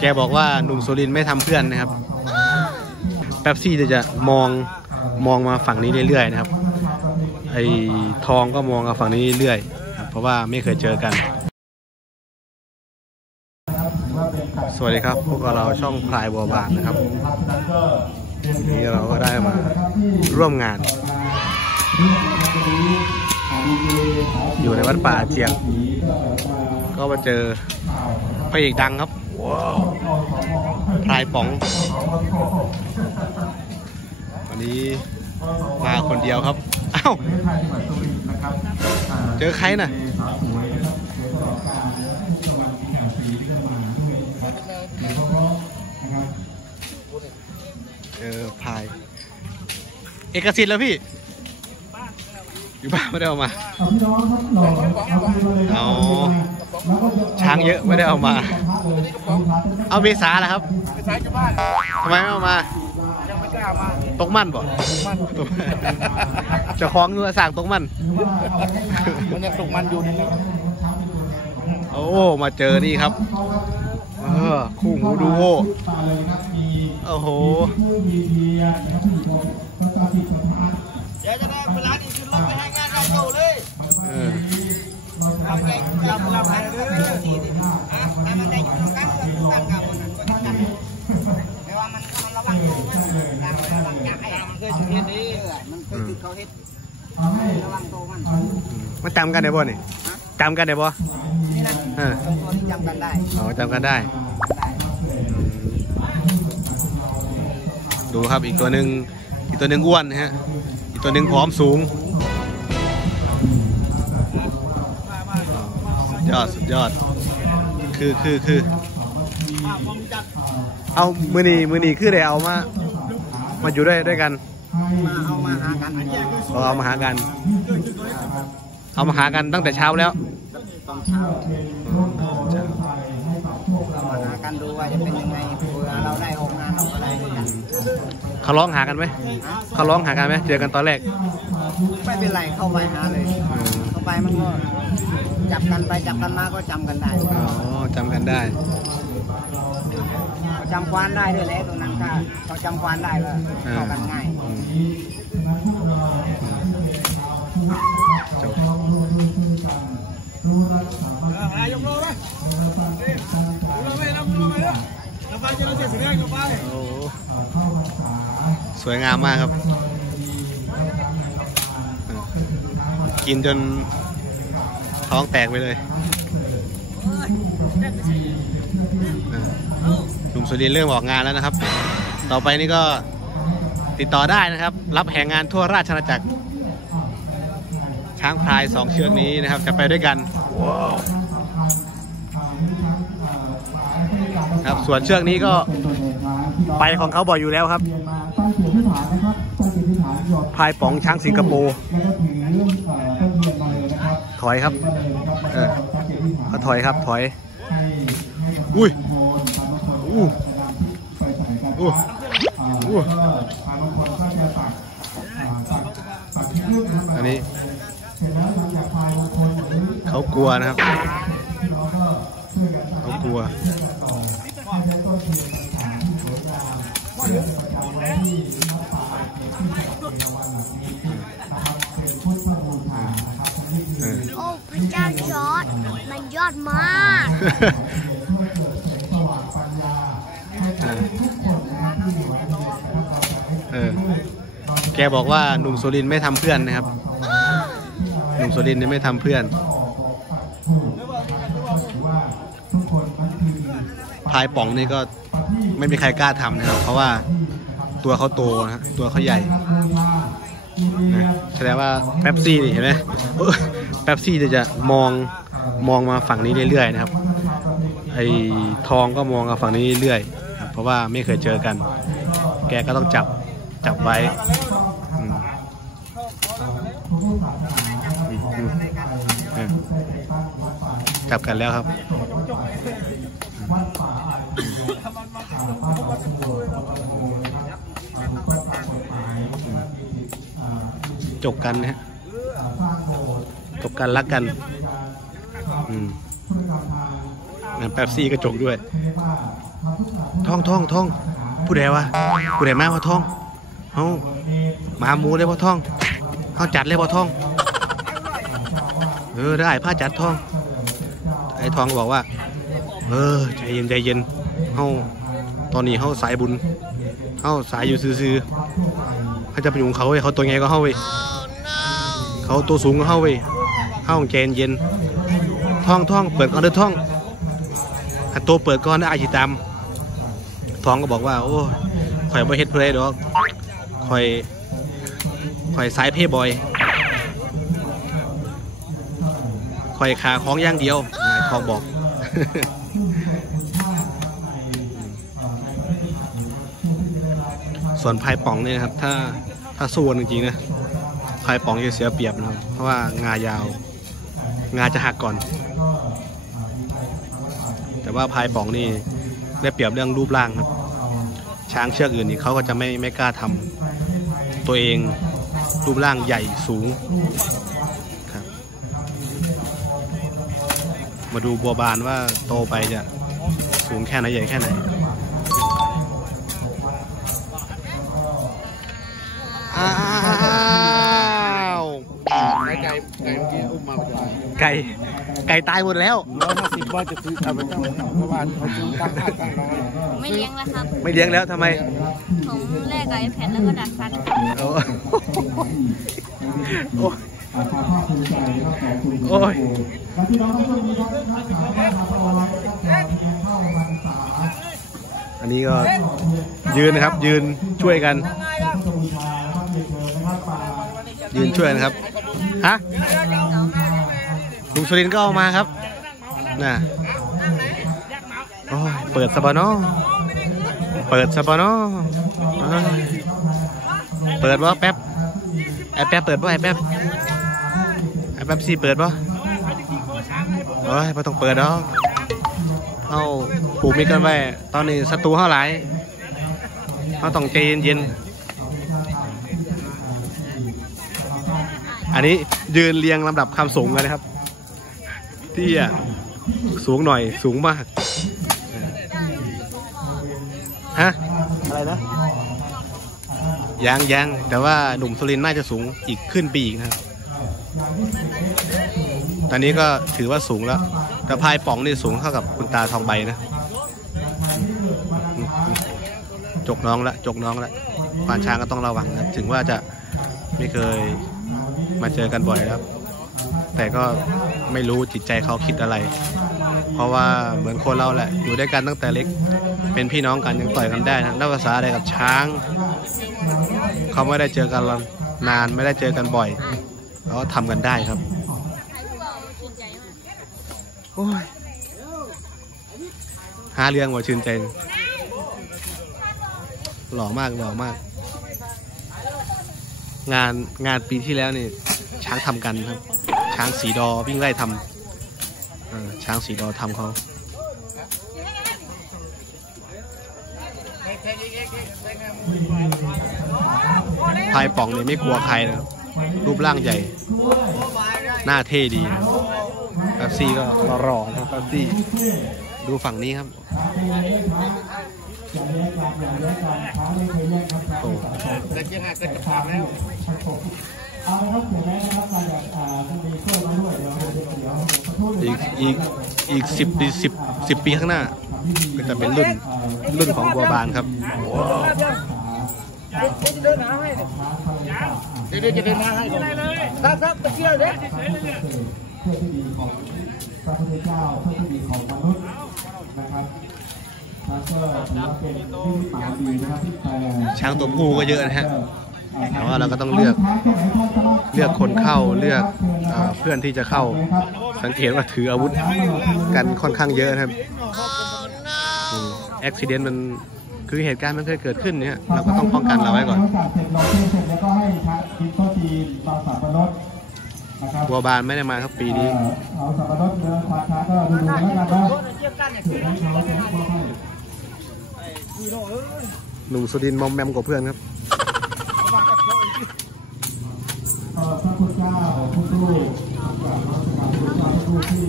แกบอกว่าหนุ่มสุรินไม่ทำเพื่อนนะครับ แป๊บซี่จะมองมองมาฝั่งนี้เรื่อยๆนะครับ ไอ้ทองก็มองมาฝั่งนี้เรื่อยเพราะว่าไม่เคยเจอกัน สวัสดีครับ พวกเราช่องพลายบัวบานนะครับนนี่เราก็ได้มาร่วมงาน อยู่ในวัดป่าเจียงก็มาเจอพระเอกดังครับ พลายป๋อง วันนี้มาคนเดียวครับ อ้าว เจอใครน่ะเจอพาย เอกสิทธิ์แล้วพี่ อยู่บ้านไม่ได้เอามา เอา ช้างเยอะไม่ได้เอามา เอาเมษาแหละครับไปใช้ที่บ้านทำไมไม่เอามายังไม่กล้ามาตกมั่นบ่มันตกเจะคล้าของเนื้อสั่งตกมั่นมันยังตกมันอยู่นี่โอ้มาเจอนี่ครับเออคู่หูดูโอโอ้โห มันได้อยู่ตรงกลางกันกันกับมันก็ต้องกันไม่ว่ามันมันระวังตัวมันต่างระวังจับไอ้เคยมันเคยติดเขาเฮ็ดระวังตัวมันมันจำกันได้บ่นี่จำกันได้บ่เออตัวที่จำกันได้อ๋อจำกันได้ ดูครับอีกตัวหนึ่งอีกตัวหนึ่งอ้วนนะฮะ อีกตัวหนึ่งผอมสูง ยอดสุดยอด คือคือคือเอามือนีมือนีคือได้เอามา มาอยู่ด้วยด้วยกัน มาเอามาหากันเราเอามาหากัน เอามาหากันตั้งแต่เช้าแล้วตอนเช้ามาหากันดูว่าจะเป็นยังไงเผื่อเราได้ออกงานออกอะไรด้วยกันเขาร้องหากันไหมเขาร้องหากันไหมเจอกันตอนแรก ไม่เป็นไรเข้าไปหาเลยเข้า ไปมันก็จับกันไปจับกันมาก็จำกันได้อ๋อจำกันได้เขาจำควานได้ด้วยแหละตัวนั้นถ้าเขาจำควานได้ก็เข้ากันง่ายจบยกโลไหมยกโลไหมน้ำโลไหมเนี่ยน้ำไปจะเราเสียเสียงกันไปโอ้สวยงามมากครับ กินจนท้องแตกไปเลยอะหนุ่มสุรินทร์เริ่มออกงานแล้วนะครับ ต่อไปนี่ก็ติดต่อได้นะครับ รับแห่งงานทั่วราชอาณาจักร ช้างพลายสองเชือกนี้นะครับ จะไปด้วยกันครับส่วนเชือกนี้ก็ไปของเขาบ่อยอยู่แล้วครับ ตั้งเสียงที่ฐานนะครับตั้งเสียงที่ฐานหยดพายป๋องช้างสิงคโปร์แล้วก็ถือเรื่องเอ่อต้นเทียนมาเลยนะครับถอยครับมาเลยนะครับเออตั้งเสียงที่ฐานเขาถอยครับถอยให้ให้กับอุ้ยโทนทางบางคนอู้ไปใส่กันอู้อ่าอู้แล้วก็ทางบางคนก็จะตักอ่าตักตักที่เรื่องนะครัอันนี้เสร็จแล้วหลังจากพายบางคนหรือเขากลัวนะครับพี่น้องก็ช่วยกันตักเขากลัว โอ้พระเจ้ายอด มันยอดมากเออแกบอกว่าหนุ่มโซลินไม่ทำเพื่อนนะครับ หนุ่มโซลินเนี่ยไม่ทำเพื่อนพายป่องนี่ก็ ไม่มีใครกล้าทำนะครับ เพราะว่าตัวเขาโตนะตัวเขาใหญ่นะแสดงว่าแป๊บซี่เห็นไหมแป๊บซี่จะมองมองมาฝั่งนี้เรื่อยๆนะครับ ไอ้ทองก็มองมาฝั่งนี้เรื่อยๆเพราะว่าไม่เคยเจอกัน แกก็ต้องจับจับไว้จับกันแล้วครับ อืมอืมอืมเออจับกันแล้วครับจบกันนะฮะจบกันรักกันอืมงั้นแป๊บซี่ก็จบด้วย เทพาท่องท่องท่องผู้ใดวะผู้ใดมาพอท่องเฮาหมาหมูเลยพอท่องเฮาจัดเลยพอท่อง เออได้ผ้าจัดท่อง ไอ้ทองก็บอกว่า เออใจเย็นใจเย็น เฮาตอนนี้เฮาสายบุญเฮาสายอยู่ซื่อๆเขาจะไปอยุ่เขาเว้ยเขาตัวไงก็เฮาเว้ยเขาตัวสูงก็เฮาเว้ยเฮาใจเย็นท่องท่องเปิดก่อนเด้อท่องถ้าตัวเปิดก่อนได้อาจิตามท้องก็บอกว่า โอ้ข่อยบ่เฮ็ดเพลดอกข่อยข่อยสายเพย์บอยข่อยขาของอย่างเดียวนายทองบอก ส่วนพายป่องเนี่ยนะครับ ถ้าถ้าสู้กันจริงๆนะพายป่องจะเสียเปรียบนะครับ เพราะว่างายาว งาจะหักก่อน แต่ว่าพายป่องนี่ได้เปรียบเรื่องรูปร่างครับ ช้างเชือกอื่นนี่เขาก็จะไม่ไม่กล้าทำตัวเองรูปร่างใหญ่สูงครับ มาดูบัวบานว่าโตไปจะสูงแค่ไหนใหญ่แค่ไหน ไรไก่ ไก่ตายหมดแล้วร้อยห้าสิบว่าจะซื้อเอาไปตั้งเมื่อวานเขาซื้อตั้งห้าตั้งร้อยไม่เลี้ยงแล้วครับ ไม่เลี้ยงแล้วทำไม ผมแลกกับไอแพดแล้วก็ดักฟันโอ้โอ้ยอาภาภาคภูมิใจนะครับขอบคุณโอ้ยและพี่น้องผู้ชมดีครับท่านสามารถมาเอาไว้นะครับเข้าพรรษาอันนี้ก็ยืนนะครับ ยืนช่วยกันพุทธบูชานะครับเรียนเชิญนะครับมายืนช่วยนะครับฮะ ลุงสุรินก็เอามาครับน่ะโอ้ยเปิดสปานอเปิดสปานอเปิดว่าแป๊บไอ้แป๊บเปิดว่าไอ้แป๊บไอ้แป๊บซี่เปิดป่ะโอ้ยไม่ต้องเปิดดอกเอาผูกมิกันไว้ตอนนี้ศัตรูเท่าไหร่เราต้องใจเย็นๆอันนี้ยืนเรียงลำดับคำสูงเลยนะครับ ที่อะสูงหน่อยสูงมากฮะอะไรนะยังยังแต่ว่าหนุ่มสุรินทร์น่าจะสูงอีกขึ้นไปอีกนะครับตอนนี้ก็ถือว่าสูงแล้ว แต่พายป๋องนี่สูงเท่ากับคุณตาทองใบนะอืมอืมจกน้องละจกน้องละควานช้างก็ต้องระวังนะ ถึงว่าจะไม่เคยมาเจอกันบ่อยครับ แต่ก็ไม่รู้จิตใจเขาคิดอะไร เพราะว่าเหมือนคนเราแหละอยู่ด้วยกันตั้งแต่เล็ก เป็นพี่น้องกันยังต่อยกันได้นะนับภาษาอะไรกับช้าง เขาไม่ได้เจอกันนานไม่ได้เจอกันบ่อยเขาทำกันได้ครับโอ้ยหาเรื่องว่าชื่นใจ หล่อมากหล่อมาก งานงานปีที่แล้วนี่ ช้างทำกันครับ ช้างสีดอวิ่งไล่ทำช้างสีดอทำเขาพายป่องเนี่ยไม่กลัวใครนะรูปร่างใหญ่ หน้าเท่ดีนะแป๊บซี่ก็รอนะครับแป๊บซี่ดูฝั่งนี้ครับโอ้ แต่ยังไงก็จะพาแล้วเอาละครับถึงแม้นะครับการแบบอ่าจะมีโซ่มาด้วยเดี๋ยวเดี๋ยวเดี๋ยวสักครู่หนึ่งอีกอีกอีกสิบปีสิบสิบปีข้างหน้า ก็จะเป็นรุ่นรุ่นของบัวบานครับเดี๋ยวเดี๋ยวจะเดินหน้าให้ผมครับครับไปเที่ยวเด้เพื่อที่ดีของพระพุทธเจ้าเพื่อที่ดีของมนุษย์นะครับแล้วก็ถือว่าเป็นที่หมายดีนะครับที่แปลช้างตัวผู้ก็เยอะนะฮะ แต่ว่าเราก็ต้องเลือกเลือกคนเข้าเลือกเอ่อเพื่อนที่จะเข้าสังเกตว่าถืออาวุธกันค่อนข้างเยอะนะครับอุบิเหตุมันคือเหตุการณ์มันเคยเกิดขึ้นเนี่ยเราก็ต้องป้องกันเราไว้ก่อนเสร็จเราเทเสร็จแล้วก็ให้ช้างกินโต๊ะจีนตอนสับปะรดนะครับบัวบานไม่ได้มาครับปีนี้เอ่อเอาสับปะรดเนื้อควานช้างก็ดูๆแล้วกันนะเยี่ยมกันเนี่ยถือให้เขาจะให้เขาให้หนุ่มสุดินทร์มอมแมมกว่าเพื่อนครับ เอ่อ พระพุทธเจ้าพุทธรูปกราบนมัสการพระพุทธเจ้าพุทธรูปที่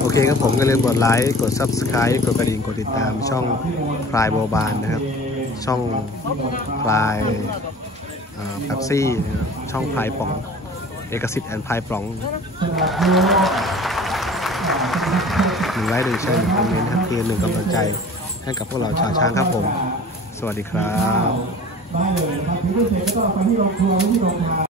โอเคครับผมก็ลืมกดไลค์กด Subscribe กดกระดิ่งกดติดตามช่องพลายโบบานนะครับ ช่องพลายแป๊บซี่นะครับช่องพลายป๋อง เอกสิทธิ์แอนพลายป๋องหนึ่งไลค์หนึ่งแชร์หนึ่งคอมเมนต์ครับเพียงหนึ่งกำลังใจให้กับพวกเราชาวช้างครับผม สวัสดีครับ ได้เลยนะครับถึงเป็นเสร็จก็ไปที่โรงครัวที่โรงทาน